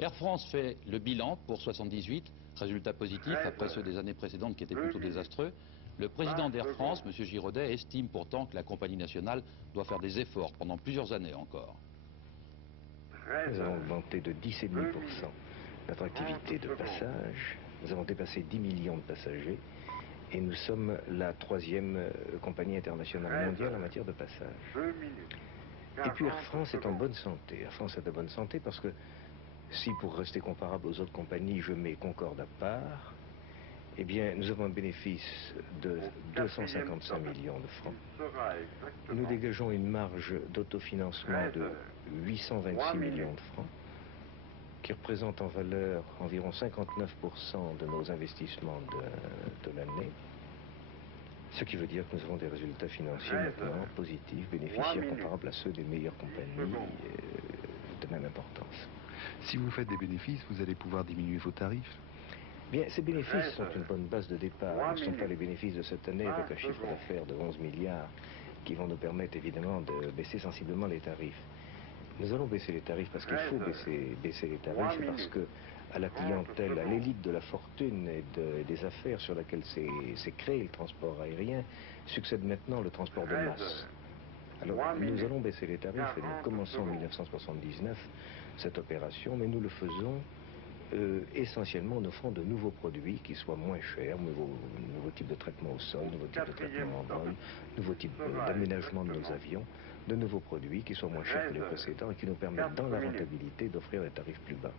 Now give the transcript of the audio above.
Air France fait le bilan pour 78, résultat positif après ceux des années précédentes qui étaient plutôt désastreux. Le président d'Air France, M. Giraudet, estime pourtant que la compagnie nationale doit faire des efforts pendant plusieurs années encore. Nous avons augmenté de 10,5% notre activité de passage. Nous avons dépassé 10 millions de passagers et nous sommes la 3e compagnie internationale mondiale en matière de passage. Et puis Air France est en bonne santé. Air France est en bonne santé parce que si, pour rester comparable aux autres compagnies, je mets Concorde à part, eh bien, nous avons un bénéfice de 255 millions de francs. Nous dégageons une marge d'autofinancement de 826 millions de francs, qui représente en valeur environ 59% de nos investissements de l'année. Ce qui veut dire que nous avons des résultats financiers maintenant positifs, bénéficiaires comparables à ceux des meilleures compagnies de même importance. Si vous faites des bénéfices, vous allez pouvoir diminuer vos tarifs? Bien, ces bénéfices sont une bonne base de départ. Ce ne sont pas les bénéfices de cette année avec un chiffre d'affaires de 11 milliards qui vont nous permettre évidemment de baisser sensiblement les tarifs. Nous allons baisser les tarifs parce qu'il faut baisser les tarifs, parce que à la clientèle, à l'élite de la fortune et des affaires sur laquelle s'est créé le transport aérien, succède maintenant le transport de masse. Alors, nous allons baisser les tarifs et nous commençons en 1979 cette opération, mais nous le faisons essentiellement en offrant de nouveaux produits qui soient moins chers, nouveaux types de traitement au sol, nouveaux types de traitement en vol, nouveaux types d'aménagement de nos avions, de nouveaux produits qui soient moins chers que les précédents et qui nous permettent dans la rentabilité d'offrir des tarifs plus bas.